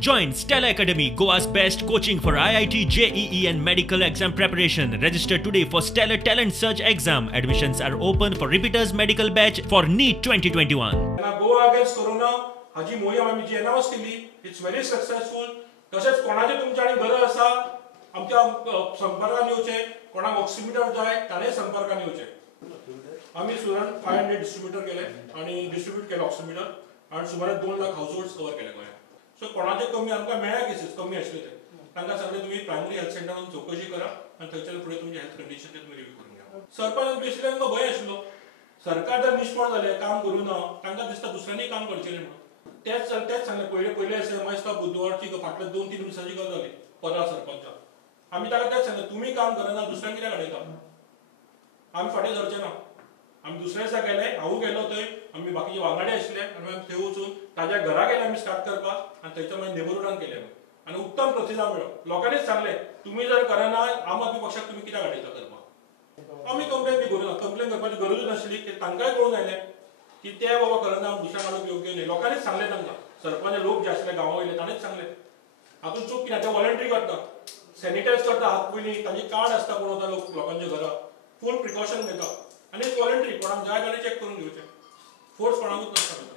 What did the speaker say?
Join Stella Academy, Goa's best coaching for IIT, JEE and medical exam preparation. Register today for Stellar Talent Search exam. Admissions are open for repeaters medical batch for NEET 2021. Goa against Corona हाजी मोहीम आम्ही जी announce केली, it's very successful. तसेच कोणाचे तुमच्याकडे गरज आसा आमच्या संपर्कान येवचे, कोणाक ऑक्सिमीटर जाय ताणे संपर्कान येवचे. आम्ही सुमारे 500 डिस्ट्रीब्युटर केले आणि डिस्ट्रीब्यूट केले ऑक्सिमीटर आणि सुमारे 2 लाख हाऊसहोल्ड्स कव्हर केले गोंयांत. सो कोणाचे कमी आमकां मेळ्ळ्या केसीस कमी आसले ते तांकां सगळे तुम्ही प्रायमरी हेल्थ सेंटरान चौकशी करा आणि थंयच्यान फुडें तुमचे हेल्थ कंडिशन ते तुम्ही रिव्यू करून घ्या. सरपंच बेसिकली तांकां भंय आशिल्लो, सरकार जर निष्फळ जालें काम करूं ना तांकां दिसता दुसऱ्यांनी काम करचें न्ही म्हणून. तेच सांगलें पयले एसएमआयस बुधवारची फाटल्या 2-3 दिसांची गजाल जाली परवा सरपंचाक. आमी ताका तेच सांगलें, तुमी काम करना दुसऱ्यांक कित्याक आडयता, आमी फाटीं धरचे ना. आमी दुसऱ्या दिसा गेले, हांवूय गेलो थंय, आमी बाकीचे वांगडे आशिल्ले आनी आमी थंय वचून ताज्या घरा गेले आमी स्टार्ट करपाक आणि थंयच्या मागीर नेबरहुडान केले आनी उत्तम प्रतिसाद मेळ्ळो. लोकांनीच सांगलें, तुमी जर करना आम आदमी पक्षाक तुमी कित्याक आडयता करपाक. आमी कंप्लेन बी करूना, कंप्लेन करपाची गरजूच नाशिल्ली की तांकांय कळून आयलें की ते बाबा करना दुसऱ्यांक हाडूंक योग्य न्ही. लोकांनीच सांगलें तांकां, सरपंच लोक जे आशिल्ले गांवा वयले ताणेच सांगलें. हातूंत चूक कित्याक ते वॉलंटरी करता, सॅनिटायज करता हात पयलीं, तांचे कार्ड आसता कोण वता लोकांच्या घरा, फूल प्रिकॉशन घेता आनी वॉलंटरी कोणाक जाय जाल्यार चॅक करून घेवचें. फोर्स कोणाकूच नासता.